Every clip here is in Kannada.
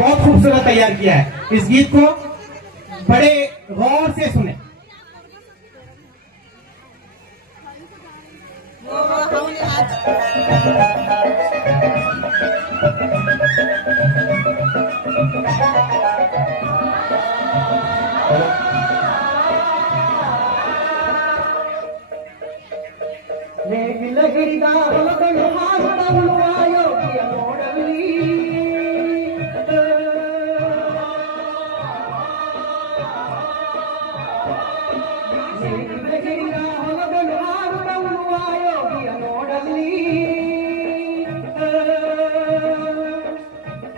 बहुत खूबसूरत तैयार किया है। इस गीत को बड़े गौर से सुने। ನೇಗಿಲಗಿರಿದ ಹೊಲಗಳು ಹಾಡುತ್ತವಳು ಆಯೋಗಿಯ ನೋಡಲಿ ನೇಗಿಲಗಿರಿದ ಹೊಲಗಳು ಹಾಡುತ್ತವಳು ಆಯೋಗಿಯ ನೋಡಲಿ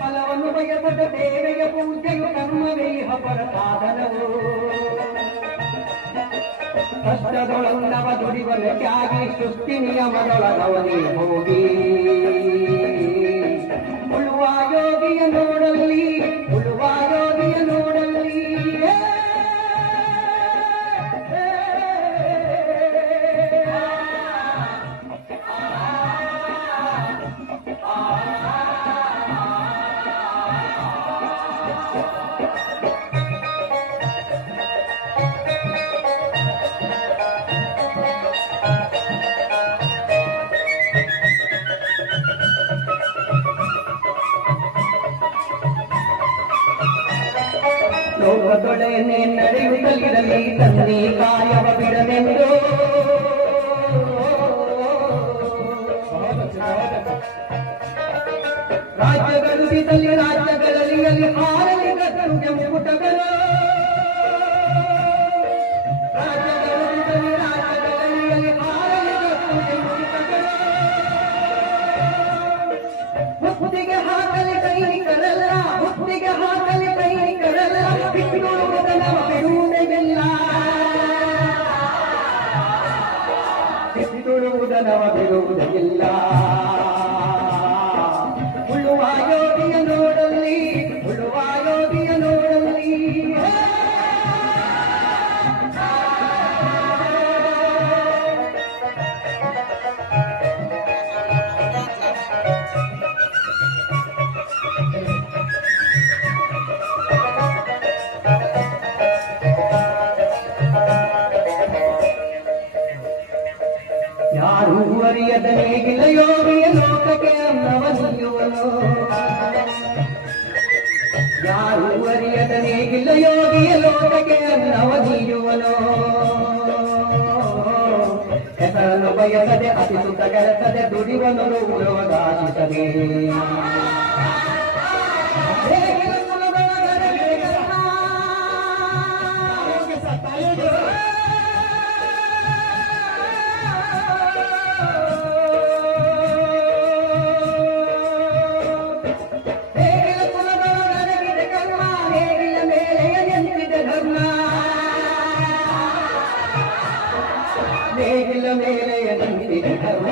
ಫಲವನ್ನು ಬಯಸದ ದೇವೆಯ ಪೂಜೆಯು ಕರ್ಮವೇ ಹಬ್ಬರ ಸಾಧನವು ಕಷ್ಟದೊಳನ್ನವ ದುಡಿವಲಕ್ಕಾಗಿ ಸೃಷ್ಟಿ ನಿಯಮದೊಳಗವನೇ ಹೋಗಿ ಉಳುವ ಯೋಗಿಯ ನೋಡಲ್ಲಿ ಉಳುವ ಯೋಗಿಯ ನೋಡಲ್ಲಿ ಲೋಕದೊಡನೆ ನಡೆಯುತ್ತಲಿರಲಿ ತಂದೆ ಕಾಯವ ಬಿಡನೆಂದು ರಾಜ್ಯಗಳು ಬಿದ್ದಲ್ಲಿ ರಾಜ್ಯಗಳಲ್ಲಿ ಹಾರಲಿ ಗರುಗೆ ಮುಕುಟಗಳು ರಾಜ್ಯಗಳು ಬಿದ್ದಲ್ಲಿ ರಾಜ್ಯಗಳಲ್ಲಿ ಹಾರಲಿ ಗರುಗೆ ಮುಕುಟಗಳು ಹುತ್ತಿಗೆ ಹಾಕಲಿ ಕೈನಿಕರಲ್ಲ ಹುತ್ತಿಗೆ ಹಾಕಲಿ ಕೈನಿಕರಲ್ಲ ಬಿಡುವುದನವ ಬಿಡುವುದಿಲ್ಲ ಬಿಡುವುದನವ ಬಿಡುವುದಿಲ್ಲ ಉಳುವ ಯೋಗಿಯ ನೋಡಲ್ಲಿ ಉಳುವ ಯೋಗಿಯ ನೋಡಲ್ಲಿ ಯಾರೂ ಅರಿಯದ ನೇಗಿಲ ಯೋಗಿಯ ಲೋಕಕ್ಕೆ ಅನ್ನವ ನೀಯುವನು ಯಾರೂ ಅರಿಯದ ನೇಗಿಲ ಯೋಗಿಯ ಲೋಕಕ್ಕೆ ಅನ್ನವ ನೀಯುವನು ಹೆಸರನ್ನು ಬಯಸದೆ ಅತಿ ಸುತ್ತ ಕೆಲಸದೆ ದುಡಿವನು ರೋಗಗಾಗಿಸದೆ ನೇಗಿಲ ಮೇಲೆ ನಿಂತಿದೆ ಧರ್ಮ